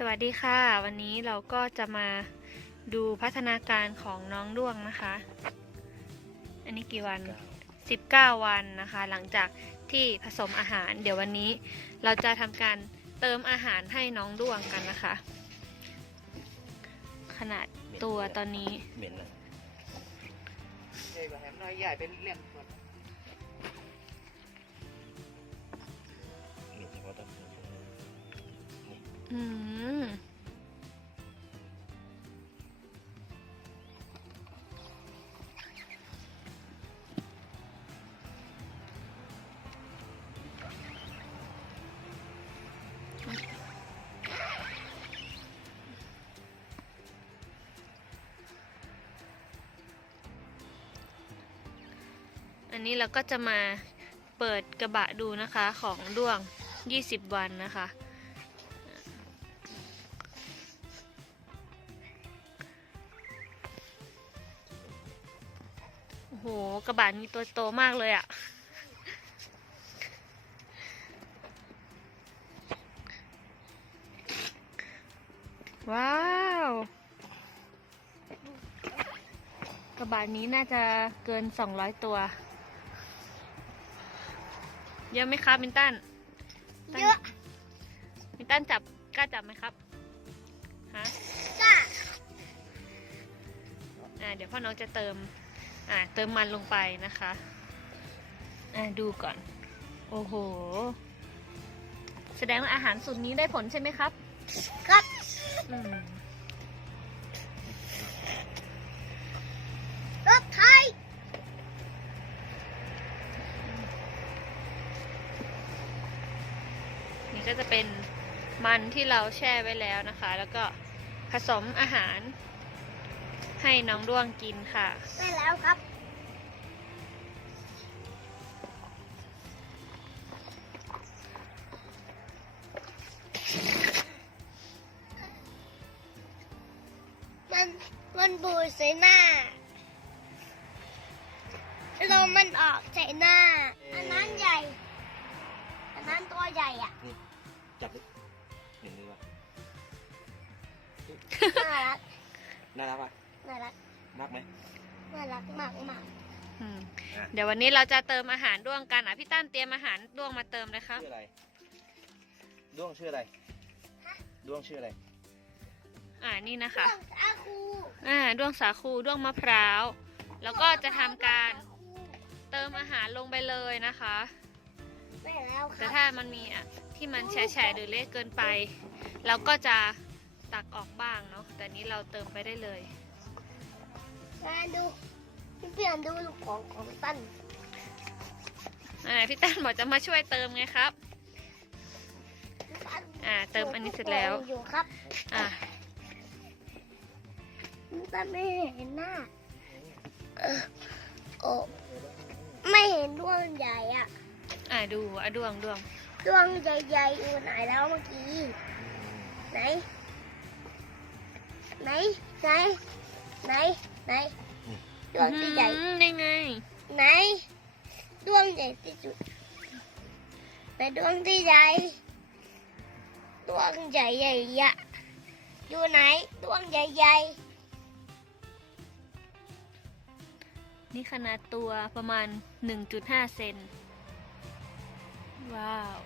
สวัสดีค่ะ วันนี้เราก็จะมาดูพัฒนาการของน้องด้วงนะคะ อันนี้กี่วัน 19 วันนะคะ หลังจากที่ผสมอาหาร เดี๋ยววันนี้เราจะทำการเติมอาหารให้น้องด้วงกันนะคะ ขนาดตัวตอนนี้เหม็นเลยใหญ่กว่าแฮมน้อยใหญ่เป็นเลี้ยงส่วน อืมอันนี้เราก็จะมาเปิดกระบะดูนะคะของด้วง 20 วันนะคะ โอ้โหกระบะมีตัวโตมากเลยอะว้าว กระบะนี้น่าจะเกิน200ตัว เยอะไหมครับมินตันเยอะมินตันจับกล้าจับไหมครับฮะจ้าอ่าเดี๋ยวพ่อน้องจะเติม อ่าเติมมันลงไปนะคะอ่าดูก่อน โอ้โห แสดงว่าอาหารสูตรนี้ได้ผลใช่ไหมครับ ครับอืมรถไทยนี่ก็จะเป็นมันที่เราแช่ไว้แล้วนะคะ แล้วก็ผสมอาหาร ให้น้องด้วงกินค่ะ ได้แล้วครับ มันมันบูดใส่หน้าลมมันออกใส่หน้า อันนั้นใหญ่ อันนั้นตัวใหญ่อะจับดิเหม็นเลยว่ะน่ารัก น่ารักป่ะ น่ารักรักไหมน่ารักมากมากอืมอะเดี๋ยววันนี้เราจะเติมอาหารด้วงกันอะพี่ตั้นเตรียมอาหารด้วงมาเติมเลยครับ ชื่ออะไรด้วงชื่ออะไรด้วงชื่ออะไรอ่านี่นะเครื่คะองอาคูอ่าด้วงสาคูด้วงมะพร้าว แล้วก็จะทำการเติมอาหารลงไปเลยนะคะได้แล้วคแต่รับถ้ามันมีอะที่มันแฉะๆหรือเละเกินไป เราก็จะตักออกบ้างเนาะแต่นี้เราเติมไปได้เลย มาดูพี่เปลี่ยนดูลูกของของตั้นอ่าพี่ตั้นบอกจะมาช่วยเติมไงครับ อ่าเติมอันนี้เสร็จแล้วอยู่ครับ อ่าตั้นไม่เห็นหน้าเออโอ้ไม่เห็นดวงใหญ่อะอ่าดูอะดวงดวงดวงใหญ่ๆอยู่ไหนแล้วเมื่อกี้ไหนไหนไหนไหน ไหนดวงที่ใหญ่อืมได้ไง ไหนดวงใหญ่ที่สุดไหนดวงที่ใหญ่ดวงใหญ่ใหญ่ๆอะอยู่ไหนดวงใหญ่ใหญ่นี่ขนาดตัวประมาณ 1.5 เซน ว้าว